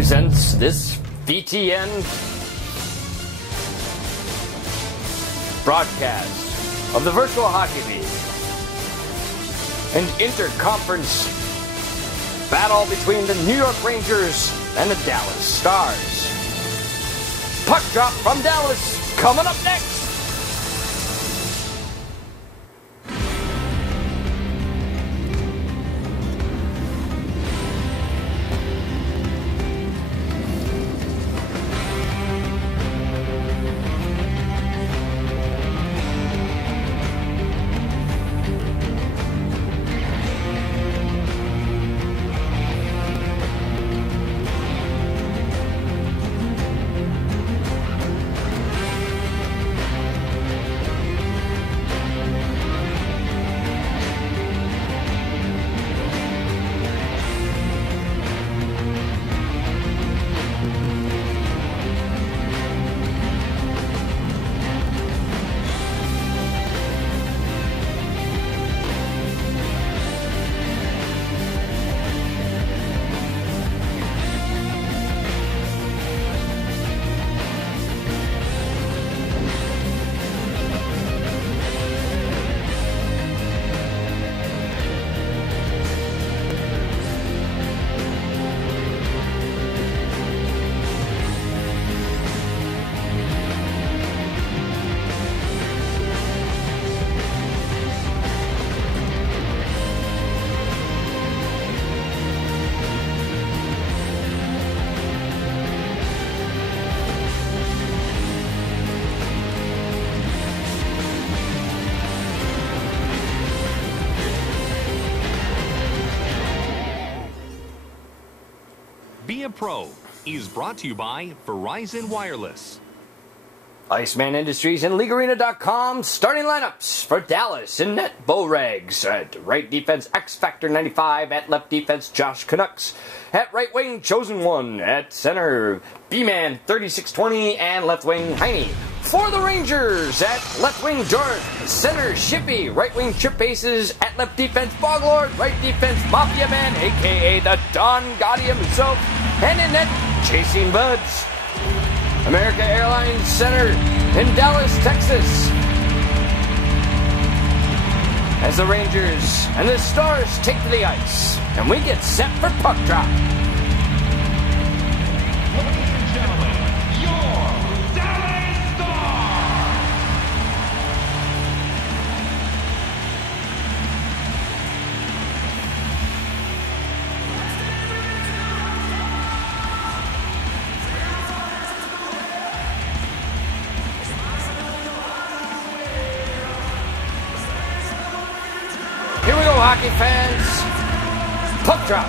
presents this VTN broadcast of the Virtual Hockey League, an interconference battle between the New York Rangers and the Dallas Stars. Puck drop from Dallas coming up next. Be a Pro is brought to you by Verizon Wireless. Iceman Industries and LeagueArena.com starting lineups for Dallas. In net, Bo Rags. At right defense, X Factor 95. At left defense, Josh Canucks. At right wing, Chosen One. At center, B-Man 3620. And left wing, Heine. For the Rangers, at left wing, George. Center, Shippy. Right wing, Trip Aces. At left defense, Boglord. Right defense, Mafia Man, a.k.a. the Don Gotti himself. And in net, Chasing Buds. America Airlines Center in Dallas, Texas. As the Rangers and the Stars take to the ice, and we get set for puck drop. Ladies and gentlemen, your Dallas Stars! Here we go, hockey fans. Puck drop.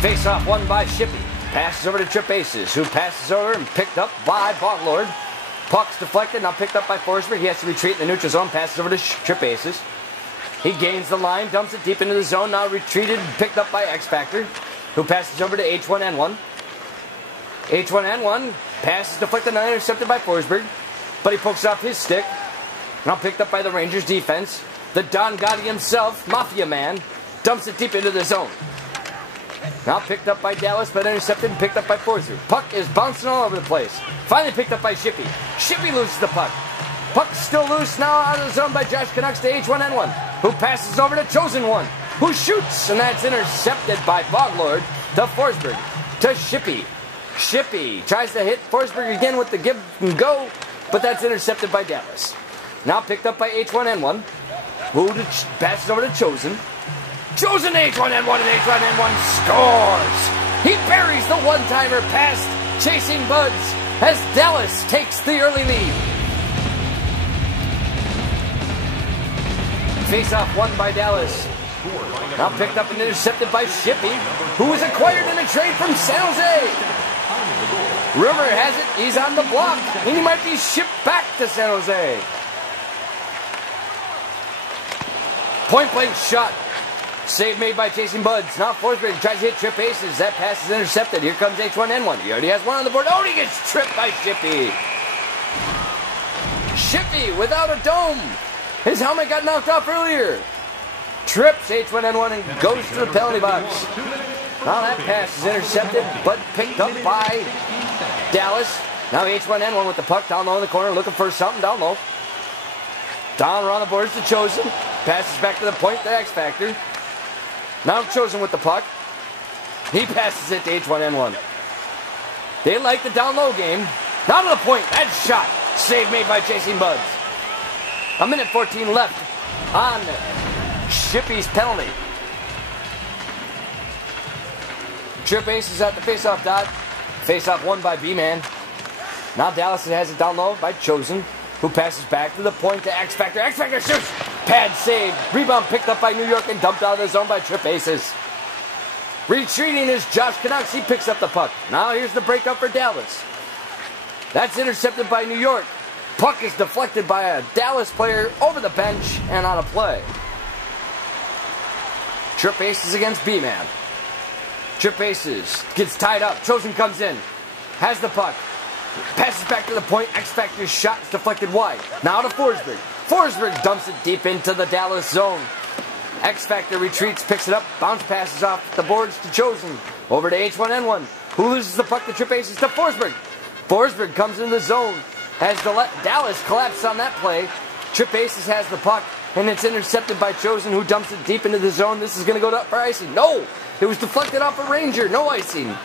Face off won by Shippy. Passes over to Trip Aces, who passes over and picked up by Boglord. Puck's deflected, now picked up by Forsberg. He has to retreat in the neutral zone, passes over to Trip Aces. He gains the line, dumps it deep into the zone, now retreated, picked up by X Factor, who passes over to H1N1. H1N1 passes deflected, now intercepted by Forsberg, but he pokes off his stick. Now picked up by the Rangers defense. The Don Gotti himself, Mafia Man, dumps it deep into the zone. Now picked up by Dallas, but intercepted and picked up by Forsberg. Puck is bouncing all over the place. Finally picked up by Shippy. Shippy loses the puck. Puck's still loose now out of the zone by Josh Canucks to H1N1, who passes over to Chosen One, who shoots, and that's intercepted by Boglord to Forsberg, to Shippy. Shippy tries to hit Forsberg again with the give and go, but that's intercepted by Dallas. Now picked up by H1N1, who passes over to Chosen. Chosen to H1N1, and H1N1 scores! He buries the one-timer past Chasing Buds as Dallas takes the early lead. Face-off won by Dallas. Now picked up and intercepted by Shippy, who was acquired in a trade from San Jose. Rumor has it he's on the block, and he might be shipped back to San Jose. Point-blank shot. Save made by Chasing Buds. Now Forsberg tries to hit Trip Aces. That pass is intercepted. Here comes H1N1. He already has one on the board. Oh, he gets tripped by Shippy. Shippy without a dome. His helmet got knocked off earlier. Trips H1N1 and goes to the penalty box. Now that pass is intercepted, but picked up by Dallas. Now H1N1 with the puck down low in the corner, looking for something down low. Down around the boards to Chosen. Passes back to the point to X Factor. Now Chosen with the puck. He passes it to H1N1. They like the down low game. Now to the point. That shot. Save made by Chasing Buds. 1:14 left on Shippy's penalty. Trip Ace is at the face-off dot. Face-off won by B-Man. Now Dallas has it down low by Chosen, who passes back to the point to X Factor. X Factor shoots. Pad save. Rebound picked up by New York and dumped out of the zone by Trip Aces. Retreating is Josh Canucks. He picks up the puck. Now here's the breakup for Dallas. That's intercepted by New York. Puck is deflected by a Dallas player over the bench and out of play. Trip Aces against B-Man. Trip Aces gets tied up. Chosen comes in. Has the puck. Passes back to the point. X Factor's shot is deflected wide. Now to Forsberg. Forsberg dumps it deep into the Dallas zone. X Factor retreats, picks it up, bounce passes off the boards to Chosen. Over to H1N1, who loses the puck to Trip Aces to Forsberg. Forsberg comes in the zone. As Dallas collapses on that play, Trip Aces has the puck, and it's intercepted by Chosen, who dumps it deep into the zone. This is going to go up for icing. No! It was deflected off a Ranger. No icing.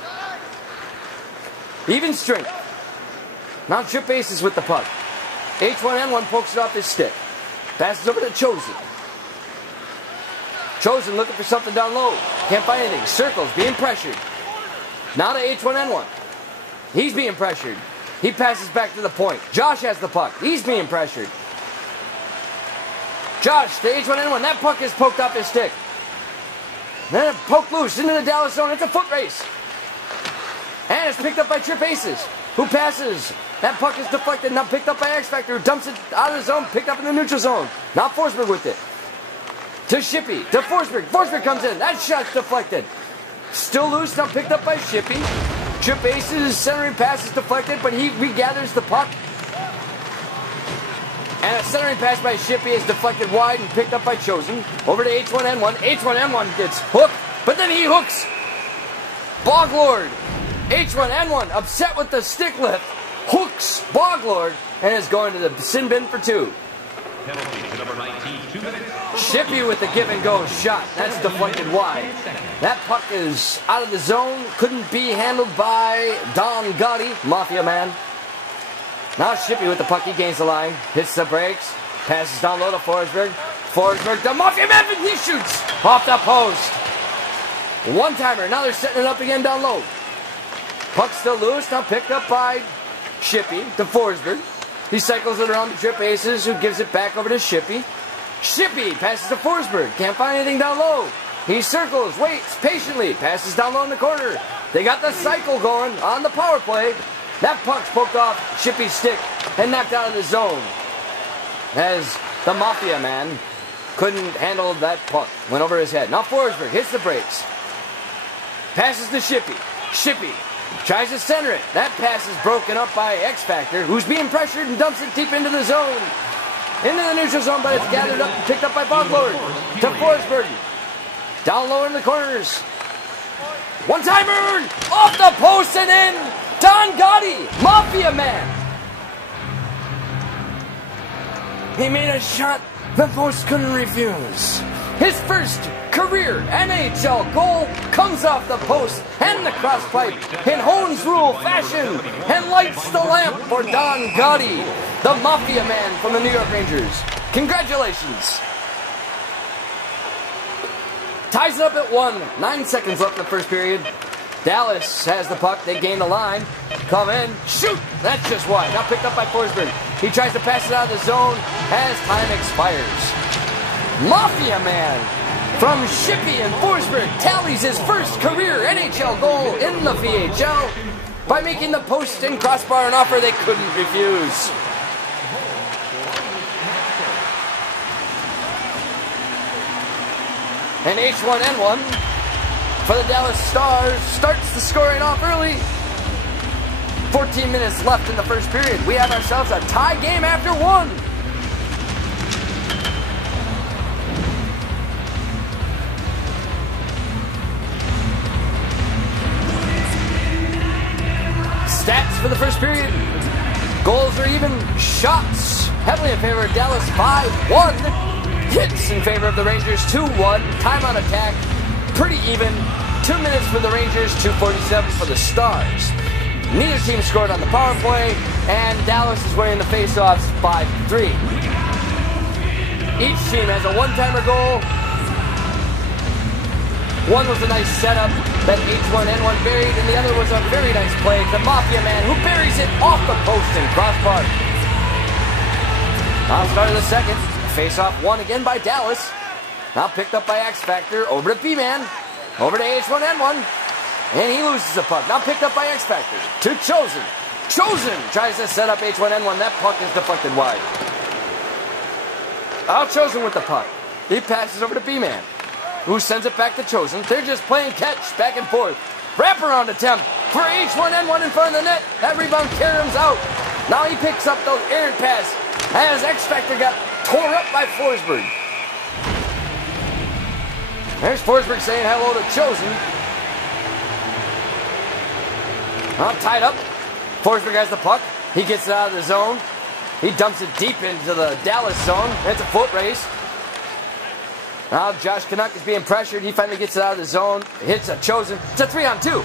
Even strength. Now Trip Aces with the puck. H1N1 pokes it off his stick. Passes over to Chosen. Chosen looking for something down low. Can't find anything. Circles, being pressured. Now to H1N1. He's being pressured. He passes back to the point. Josh has the puck. He's being pressured. Josh to H1N1. That puck is poked off his stick. Then it poked loose into the Dallas zone. It's a foot race. And it's picked up by Trip Aces, who passes. That puck is deflected. Now picked up by X Factor, who dumps it out of the zone. Picked up in the neutral zone. Now Forsberg with it. To Shippy. To Forsberg. Forsberg comes in. That shot's deflected. Still loose. Now picked up by Shippy. Trip Aces centering pass is deflected, but he regathers the puck. And a centering pass by Shippy is deflected wide and picked up by Chosen. Over to H1N1. H1N1 gets hooked, but then he hooks Boglord. H1N1 upset with the stick lift. Hooks Boglord and is going to the sin bin for 2. Penalty to number 19, 2 minutes. Shippy with the give and go shot. That's deflected wide. That puck is out of the zone. Couldn't be handled by Don Gotti, Mafia Man. Now Shippy with the puck. He gains the line. Hits the brakes. Passes down low to Forsberg. Forsberg to Mafia Man. And he shoots off the post. One timer. Now they're setting it up again down low. Puck still loose. Now picked up by Shippy to Forsberg. He cycles it around the Trip Aces, who gives it back over to Shippy. Shippy passes to Forsberg. Can't find anything down low. He circles, waits patiently, passes down low in the corner. They got the cycle going on the power play. That puck's poked off Shippy's stick and knocked out of the zone. As the Mafia Man couldn't handle that puck. Went over his head. Now Forsberg hits the brakes. Passes to Shippy. Shippy tries to center it. That pass is broken up by X Factor, who's being pressured and dumps it deep into the zone. Into the neutral zone, but it's gathered up and picked up by Boglord. To Forsberg. Down low in the corners. One-timer! Off the post and in! Don Gotti, Mafia Man. He made a shot the post couldn't refuse. His first career NHL goal comes off the post and the crosspipe in Hones Rule fashion and lights the lamp for Don Gotti, the Mafia Man from the New York Rangers. Congratulations. Ties it up at 1. 9 seconds left in the first period. Dallas has the puck. They gain the line. Come in. Shoot! That's just wide. Now picked up by Forsberg. He tries to pass it out of the zone as time expires. Mafia Man from Shippy and Forsberg tallies his first career NHL goal in the VHL by making the post and crossbar an offer they couldn't refuse. And H1N1 for the Dallas Stars starts the scoring off early. 14 minutes left in the first period. We have ourselves a tie game after 1. Stats for the first period. Goals are even. Shots heavily in favor of Dallas, 5-1. Hits in favor of the Rangers, 2-1. Time on attack, pretty even. 2 minutes for the Rangers, 2:47 for the Stars. Neither team scored on the power play, and Dallas is winning the faceoffs 5-3. Each team has a one-timer goal. One was a nice setup that H1N1 buried, and the other was a very nice play. The Mafia Man who buries it off the post and crossbar. Now start of the second. Face-off won again by Dallas. Now picked up by X Factor. Over to B-Man. Over to H1N1. And he loses the puck. Now picked up by X Factor. To Chosen. Chosen tries to set up H1N1. That puck is deflected wide. Out Chosen with the puck. He passes over to B-Man, who sends it back to Chosen. They're just playing catch back and forth. Wraparound attempt for H1N1 in front of the net. That rebound Karam's out. Now he picks up the errant pass as X Factor got tore up by Forsberg. There's Forsberg saying hello to Chosen. Well, tied up. Forsberg has the puck. He gets it out of the zone. He dumps it deep into the Dallas zone. It's a foot race. Now Josh Canuck is being pressured. He finally gets it out of the zone. Hits a Chosen. It's a 3-on-2.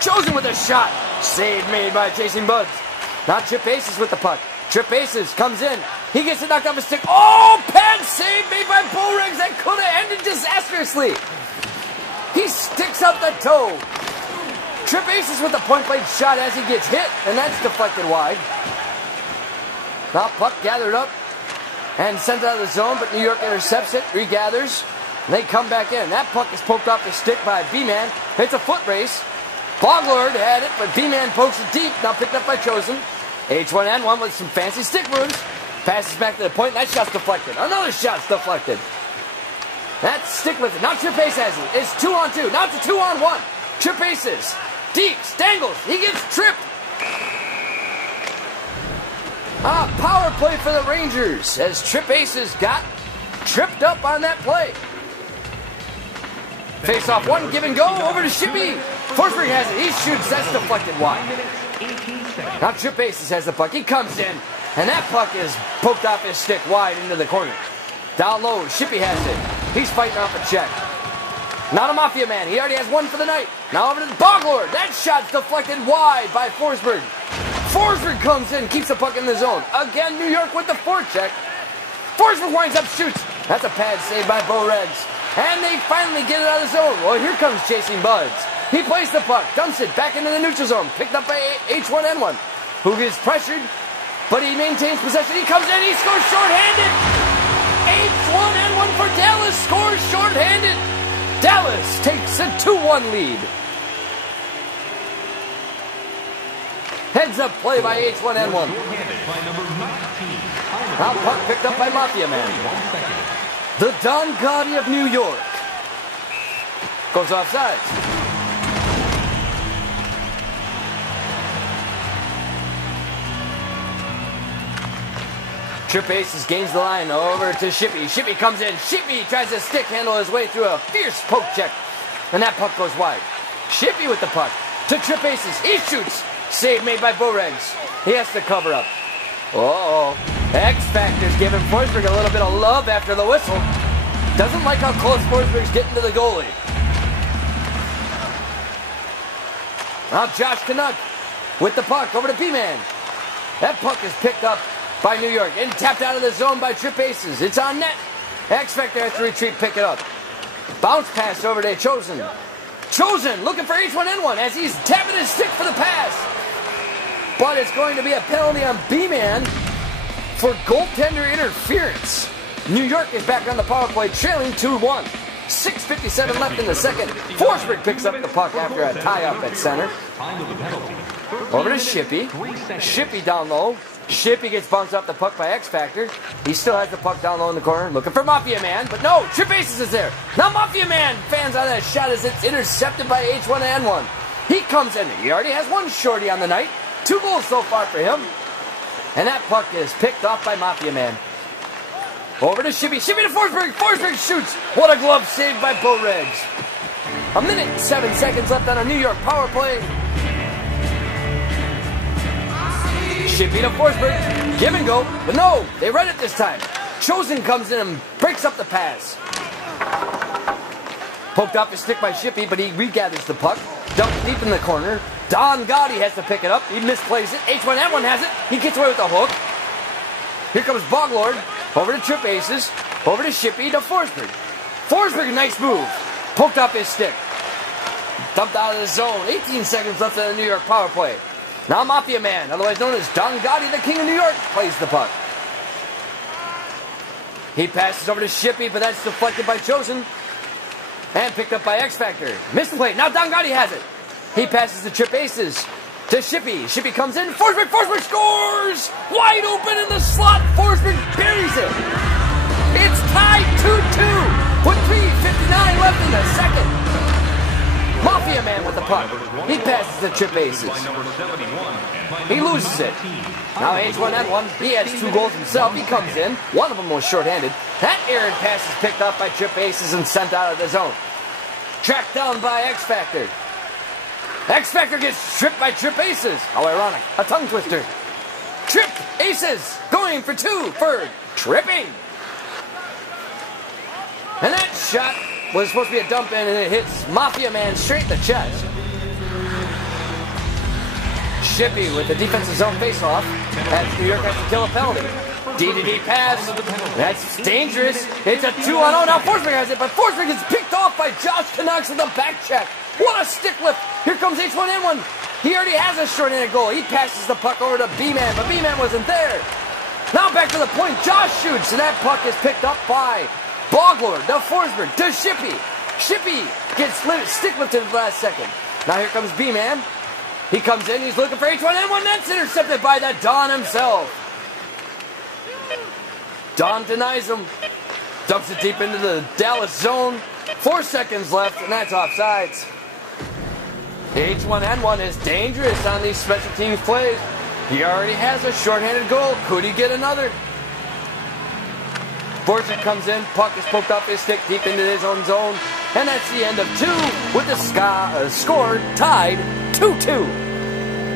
Chosen with a shot. Save made by Chasing Buds. Now Trip Aces with the puck. Trip Aces comes in. He gets it knocked off his stick. Oh, pad save made by Bullriggs. That could have ended disastrously. He sticks out the toe. Trip Aces with the point blank shot as he gets hit, and that's deflected wide. Now puck gathered up and sent out of the zone, but New York intercepts it, regathers, and they come back in. That puck is poked off the stick by B-Man. It's a foot race. Boglord had it, but B-Man pokes it deep. Now picked up by Chosen. H1N1 with some fancy stick moves. Passes back to the point. That shot's deflected. Another shot's deflected. That's stick with it. Now Trip Ace has it. It's 2-on-2. Now it's a 2-on-1. Trip Aces. Deep. Stangles. He gets tripped. Power play for the Rangers as Trip Aces got tripped up on that play. Face off one, give and go, over to Shippy. Forsberg has it, he shoots, that's deflected wide. Now Trip Aces has the puck, he comes in, and that puck is poked off his stick wide into the corner. Down low, Shippy has it, he's fighting off a check. Not a Mafia Man, he already has one for the night. Now over to the Boglord, that shot's deflected wide by Forsberg. Forsberg comes in, keeps the puck in the zone. Again, New York with the forecheck. Forsberg winds up, shoots. That's a pad save by Bo Reds. And they finally get it out of the zone. Well, here comes Chasing Buds. He plays the puck, dumps it back into the neutral zone. Picked up by H1N1, who gets pressured, but he maintains possession. He comes in, he scores shorthanded. H1N1 for Dallas scores shorthanded. Dallas takes a 2-1 lead. Heads up play by H1N1. Now puck picked up by Mafia Man. The Don Gotti of New York goes offside. Trip Aces gains the line over to Shippy. Shippy comes in. Shippy tries to stick handle his way through a fierce poke check. And that puck goes wide. Shippy with the puck to Trip Aces. He shoots. Save made by Boregs. He has to cover up. Uh-oh. X Factor's giving Forsberg a little bit of love after the whistle. Doesn't like how close Forsberg's getting to the goalie. Now Josh Canuck with the puck over to B-Man. That puck is picked up by New York and tapped out of the zone by Trip Aces. It's on net. X Factor has to retreat, pick it up. Bounce pass over to Chosen. Chosen looking for H1N1 as he's tapping his stick for the pass. But it's going to be a penalty on B-Man for goaltender interference. New York is back on the power play, trailing 2-1. 6:57 left in the second. Forsberg picks up the puck after a tie-up at center. Over to Shippy. Shippy down low. Shippy gets bounced off the puck by X Factor. He still has the puck down low in the corner, looking for Mafia Man, but no, Trip Aces is there. Now Mafia Man fans on that shot as it's intercepted by H1N1. He comes in. He already has one shorty on the night. 2 goals so far for him. And that puck is picked off by Mafia Man. Over to Shippy. Shippy to Forsberg. Forsberg shoots. What a glove save by Bo Regs. 1 minute and 7 seconds left on a New York power play. Shippy to Forsberg. Give and go. But no, they read it this time. Chosen comes in and breaks up the pass. Poked off his stick by Shippy, but he regathers the puck. Dumped deep in the corner. Don Gotti has to pick it up. He misplays it. H1N1 has it. He gets away with the hook. Here comes Boglord. Over to Trip Aces. Over to Shippy to Forsberg. Forsberg, nice move. Poked off his stick. Dumped out of the zone. 18 seconds left in the New York power play. Now Mafia Man, otherwise known as Don Gotti, the King of New York, plays the puck. He passes over to Shippy, but that's deflected by Chosen. And picked up by X Factor. Misplay. Now Don Gotti has it. He passes the Trip Aces to Shippy. Shippy comes in. Forsberg scores! Wide open in the slot. Forsberg buries it. It's tied 2-2 with 3:59 left in the second. Mafia Man with the puck. He passes the Trip Aces. He loses it. Now H1N1, he has 2 goals himself. He comes in. One of them was shorthanded. That errant pass is picked up by Trip Aces and sent out of the zone. Tracked down by X Factor. X Factor gets tripped by Trip Aces. How ironic. A tongue twister. Trip Aces going for 2 for tripping. And that shot was supposed to be a dump in, and it hits Mafia Man straight in the chest. Shippy with the defensive zone face-off as New York has to kill a penalty. D-to-D pass. That's dangerous. It's a 2-on-0. Now Forsberg has it, but Forsberg is picked off by Josh Canucks with a back check. What a stick lift. Here comes H1N1. He already has a short-handed goal. He passes the puck over to B-Man, but B-Man wasn't there. Now back to the point. Josh shoots, and that puck is picked up by Boglord to Forsberg to Shippy. Shippy gets stick lifted at the last second. Now here comes B-Man. He comes in, he's looking for H1N1. That's intercepted by the Don himself. Don denies him. Dumps it deep into the Dallas zone. 4 seconds left, and that's offsides. H1N1 is dangerous on these special teams plays. He already has a shorthanded goal. Could he get another? Forsberg comes in, puck is poked off his stick deep into his own zone, and that's the end of 2 with the score tied 2-2.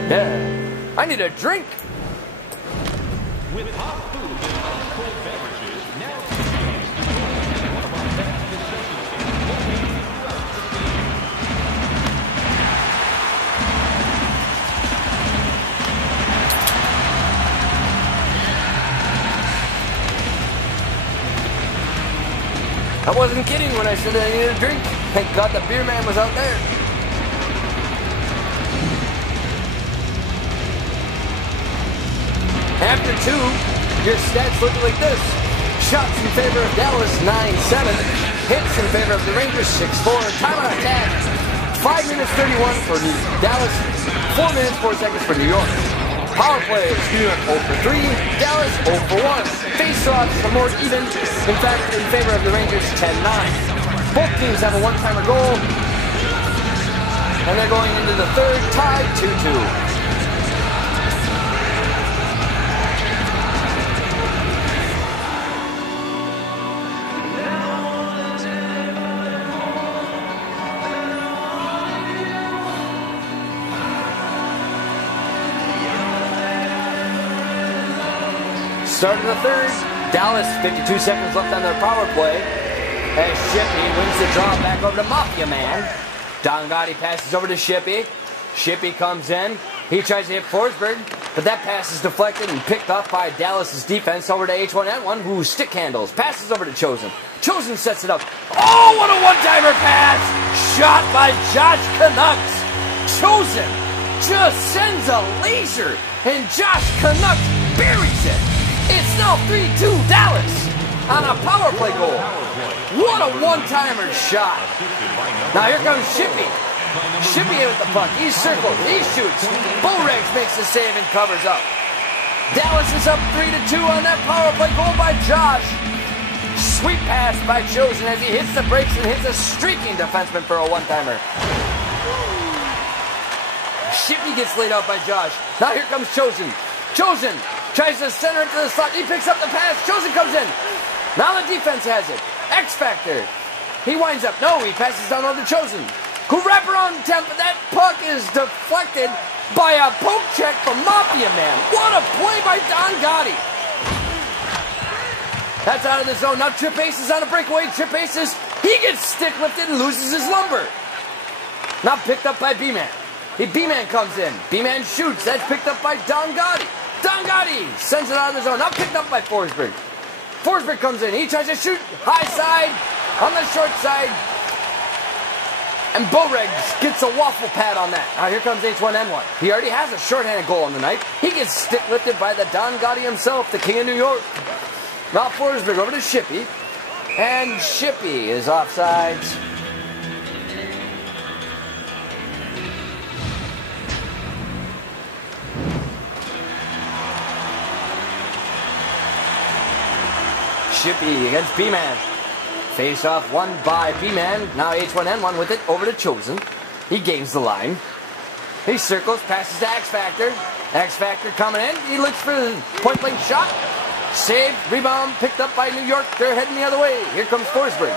Yeah, I need a drink. With hot food and hot cold beverages, now I wasn't kidding when I said I needed a drink. Thank God the beer man was out there. After 2, your stats look like this. Shots in favor of Dallas, 9-7. Hits in favor of the Rangers, 6-4. Time on attack, 5 minutes 31 for Dallas, 4 minutes 4 seconds for New York. Power plays, New York 0 for 3, Dallas 0 for 1. Face-offs are more even, in fact, in favor of the Rangers, 10-9. Both teams have a one-timer goal, and they're going into the third, tied 2-2. Start of the third. Dallas, 52 seconds left on their power play. As Shippy wins the draw back over to Mafia Man. Don Gotti passes over to Shippy. Shippy comes in. He tries to hit Forsberg, but that pass is deflected and picked up by Dallas's defense over to H1N1, who stick handles. Passes over to Chosen. Chosen sets it up. Oh, what a one-timer pass! Shot by Josh Canucks. Chosen just sends a laser, and Josh Canucks buries it. It's now 3-2 Dallas on a power play goal. What a one-timer shot. Now here comes Shippy. Shippy with the puck. He's circled. He shoots. Boregs makes the save and covers up. Dallas is up 3-2 on that power play goal by Josh. Sweet pass by Chosen as he hits the brakes and hits a streaking defenseman for a one-timer. Shippy gets laid out by Josh. Now here comes Chosen. Chosen tries to center it to the slot. He picks up the pass. Chosen comes in. Now the defense has it. X Factor. He winds up. No, he passes down on the Chosen. Who wrap around attempt, but that puck is deflected by a poke check from Mafia Man. What a play by Don Gotti. That's out of the zone. Now Trip Ace is on a breakaway. Trip Aces, he gets stick lifted and loses his lumber. Now picked up by B-Man. B-Man comes in. B-Man shoots. That's picked up by Don Gotti. Don Gotti sends it out of the zone. Now picked up by Forsberg. Forsberg comes in. He tries to shoot high side on the short side. And Boregs gets a waffle pad on that. Now here comes H1N1. He already has a shorthanded goal on the night. He gets stick lifted by the Don Gotti himself, the King of New York. Now Forsberg over to Shippy. And Shippy is offsides. Shippy against B-Man. Face off won by B-Man. Now H1N1 with it over to Chosen. He gains the line. He circles, passes to X-Factor. X-Factor coming in. He looks for the point-blank shot. Saved, rebound, picked up by New York. They're heading the other way. Here comes Forsberg.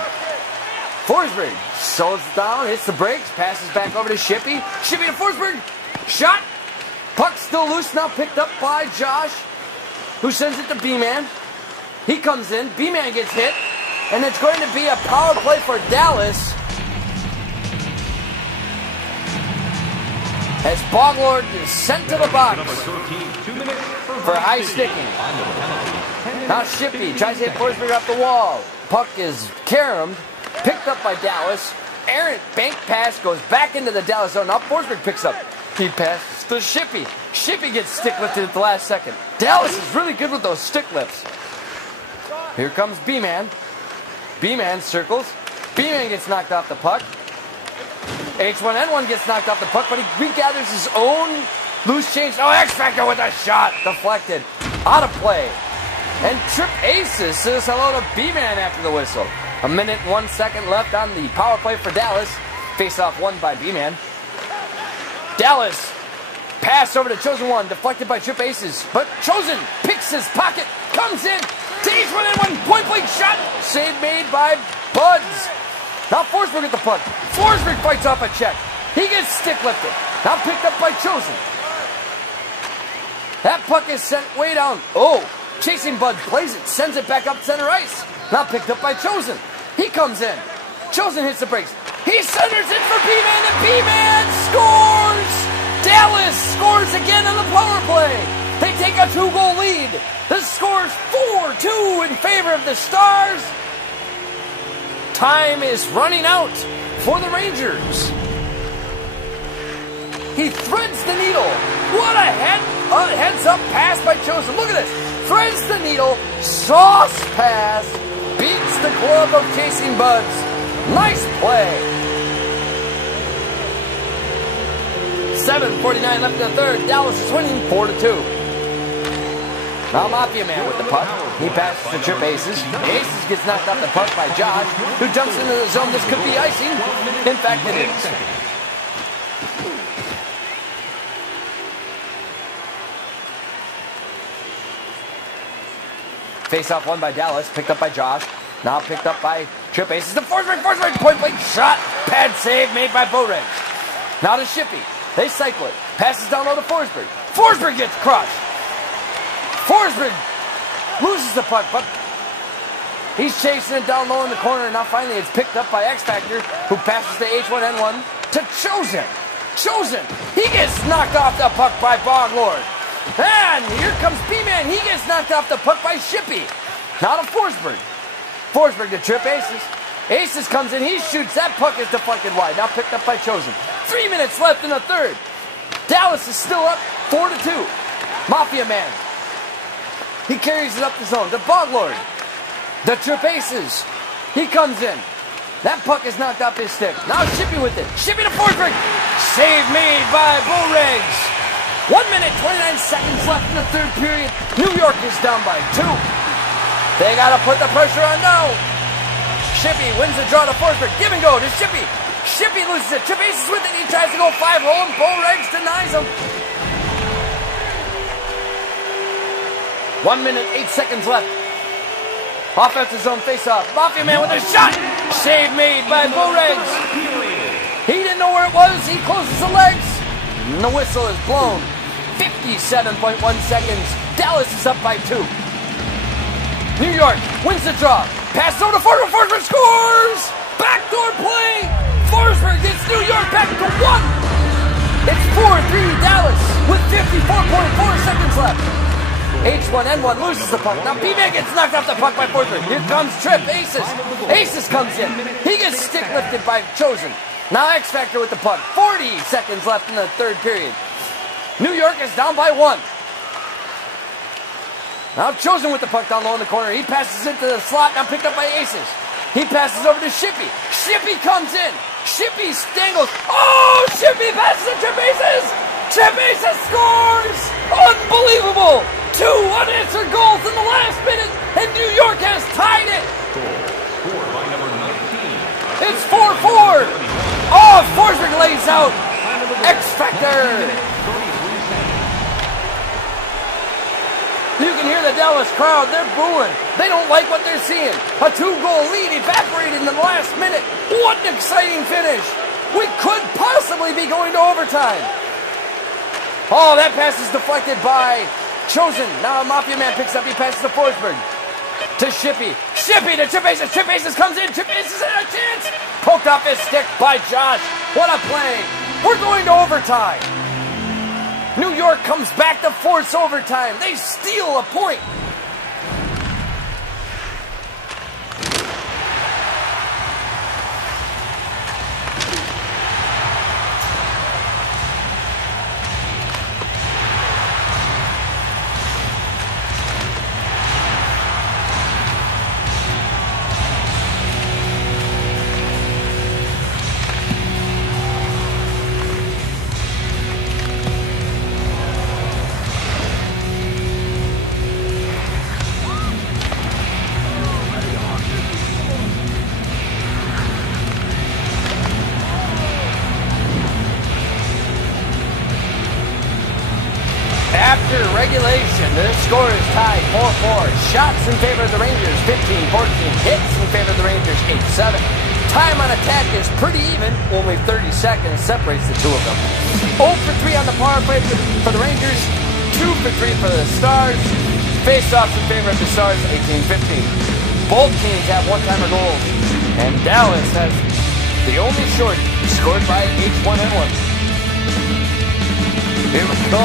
Forsberg slows down, hits the brakes, passes back over to Shippy. Shippy to Forsberg. Shot. Puck still loose, now picked up by Josh, who sends it to B-Man. He comes in, B-Man gets hit, and it's going to be a power play for Dallas. As Boglord is sent to the box for high sticking. Now Shippy tries to hit Forsberg off the wall. Puck is caromed, picked up by Dallas. Errant bank pass goes back into the Dallas zone. Now Forsberg picks up. He passes to Shippy. Shippy gets stick lifted at the last second. Dallas is really good with those stick lifts. Here comes B-Man. B-Man circles. B-Man gets knocked off the puck. H1N1 gets knocked off the puck, but he regathers his own loose change. Oh, X-Factor with a shot. Deflected. Out of play. And Trip Aces says hello to B-Man after the whistle. 1 minute and 1 second left on the power play for Dallas. Face-off won by B-Man. Dallas. Pass over to Chosen 1. Deflected by Trip Aces. But Chosen picks his pocket. Comes in. H1N1 point-blank shot. Save made by Buds. Now Forsberg at the puck. Forsberg fights off a check. He gets stick lifted. Now picked up by Chosen. That puck is sent way down. Oh, chasing Buds plays it. Sends it back up center ice. Now picked up by Chosen. He comes in. Chosen hits the brakes. He centers it for B-Man, and B-Man scores! Dallas scores again on the power play. They take a 2-goal lead. The score's 4-2 in favor of the Stars. Time is running out for the Rangers. He threads the needle. What a heads-up pass by Chosen. Look at this. Threads the needle. Sauce pass. Beats the glove of chasing Buds. Nice play. 7:49 left in the third. Dallas is winning 4-2. Now Mafia Man with the puck. He passes to Trip Aces. Aces gets knocked off the puck by Josh, who jumps into the zone. This could be icing. In fact, it is. Face-off won by Dallas. Picked up by Josh. Now picked up by Trip Aces. The Forsberg point-blank shot. Pad save made by Boregs. Now to Shippy. They cycle it. Passes down low to Forsberg. Forsberg gets crushed. Forsberg loses the puck, but he's chasing it down low in the corner. And now finally it's picked up by X-Factor, who passes to H1N1 to Chosen. Chosen. He gets knocked off the puck by Boglord. And here comes B-Man. He gets knocked off the puck by Shippy. Now to Forsberg. Forsberg to Trip Aces. Aces comes in. He shoots. That puck is deflected wide. Now picked up by Chosen. 3 minutes left in the third. Dallas is still up 4-2. Mafia Man. He carries it up the zone to Boglord. The Trip Aces. He comes in. That puck is knocked off his stick. Now Shippy with it. Shippy to Forsberg. Save made by Boregs. 1 minute, 29 seconds left in the third period. New York is down by 2. They got to put the pressure on now. Shippy wins the draw to Forsberg. Give and go to Shippy. Shippy loses it. Trip Aces with it. He tries to go 5-hole and Boregs denies him. 1 minute, 8 seconds left. Offensive zone face-off. Mafia Man with a shot. Save made by Boregs. He didn't know where it was. He closes the legs. And the whistle is blown. 57.1 seconds. Dallas is up by 2. New York wins the draw. Passes over to Forsberg. Forsberg scores! Backdoor play! Forsberg gets New York back to 1. It's 4-3 Dallas with 54.4 seconds left. H1N1 loses the puck. Now B-Man gets knocked off the puck by Forsberg. Here comes Tripp. Aces. Aces comes in. He gets stick lifted by Chosen. Now X Factor with the puck. 40 seconds left in the third period. New York is down by 1. Now Chosen with the puck down low in the corner. He passes into the slot. Now picked up by Aces. He passes over to Shippy. Shippy comes in. Shippy stangles. Oh! Shippy passes to Tripp Aces. Tripp Aces scores! Unbelievable! 2 unanswered goals in the last minute, and New York has tied it. Scored by number 19. It's 4-4. Oh, Forsberg lays out. X Factor. You can hear the Dallas crowd. They're booing. They don't like what they're seeing. A 2-goal lead evaporated in the last minute. What an exciting finish. We could possibly be going to overtime. Oh, that pass is deflected by Chosen. Now Mafia Man picks up. He passes to Forsberg. To Shippy. Shippy to Tripp Aces. Tripp Aces comes in. Tripp Aces had a chance. Poked off his stick by Josh. What a play. We're going to overtime. New York comes back to force overtime. They steal a point. After regulation, the score is tied 4-4. Shots in favor of the Rangers, 15-14. Hits in favor of the Rangers, 8-7. Time on attack is pretty even. Only 30 seconds separates the two of them. 0 for 3 on the power play for the Rangers. 2 for 3 for the Stars. Face-offs in favor of the Stars, 18-15. Both teams have one-timer goals. And Dallas has the only shorty scored by H1N1. Here we go.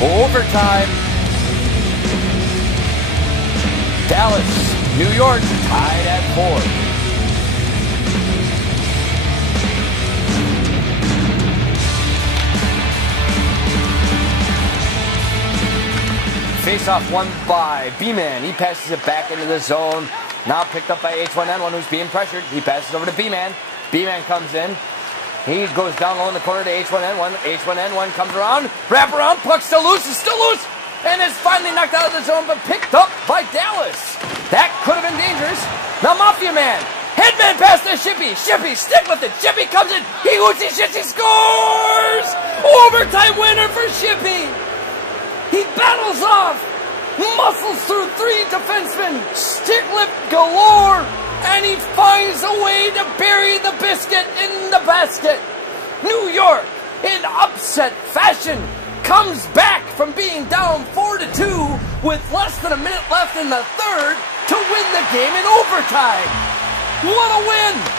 Overtime. Dallas, New York tied at 4. Face-off won by B-Man. He passes it back into the zone. Now picked up by H1N1, who's being pressured. He passes over to B-Man. B-Man comes in. He goes down low in the corner to H1N1. H1N1 comes around. Wrap around. Puck still loose. It's still loose. And is finally knocked out of the zone, but picked up by Dallas. That could have been dangerous. Now Mafia Man. Headman pass to Shippy. Shippy stick with it. Shippy comes in. He hoots. He scores. Overtime winner for Shippy. He battles off. Muscles through 3 defensemen. Stick lip galore. And he finds a way to bury the biscuit in the basket. New York, in upset fashion, comes back from being down 4-2 with less than a minute left in the third to win the game in overtime. What a win!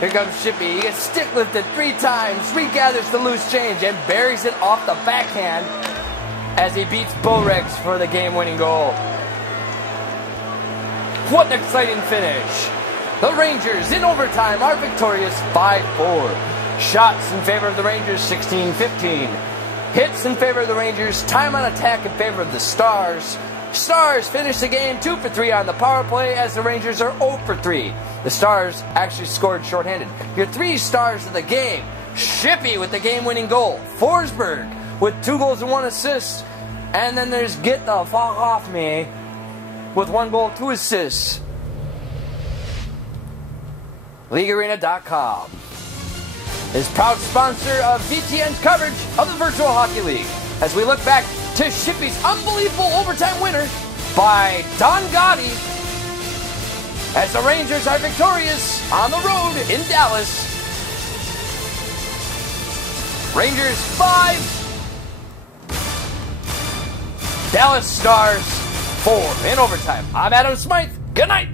Here comes Shippy. He gets stick lifted 3 times, regathers the loose change, and buries it off the backhand as he beats Borex for the game-winning goal. What an exciting finish. The Rangers, in overtime, are victorious 5-4. Shots in favor of the Rangers, 16-15. Hits in favor of the Rangers. Time on attack in favor of the Stars. Stars finish the game 2 for 3 on the power play as the Rangers are 0 for 3. The Stars actually scored shorthanded. Your 3 stars of the game. Shippy with the game-winning goal. Forsberg with 2 goals and 1 assist. And then there's Get the Fuck Off Me with 1 goal, 2 assists. LeagueArena.com is proud sponsor of VTN's coverage of the Virtual Hockey League as we look back to Shippy's unbelievable overtime winner by Don Gotti as the Rangers are victorious on the road in Dallas. Rangers 5, Dallas Stars 4 in overtime. I'm Adam Smythe. Good night.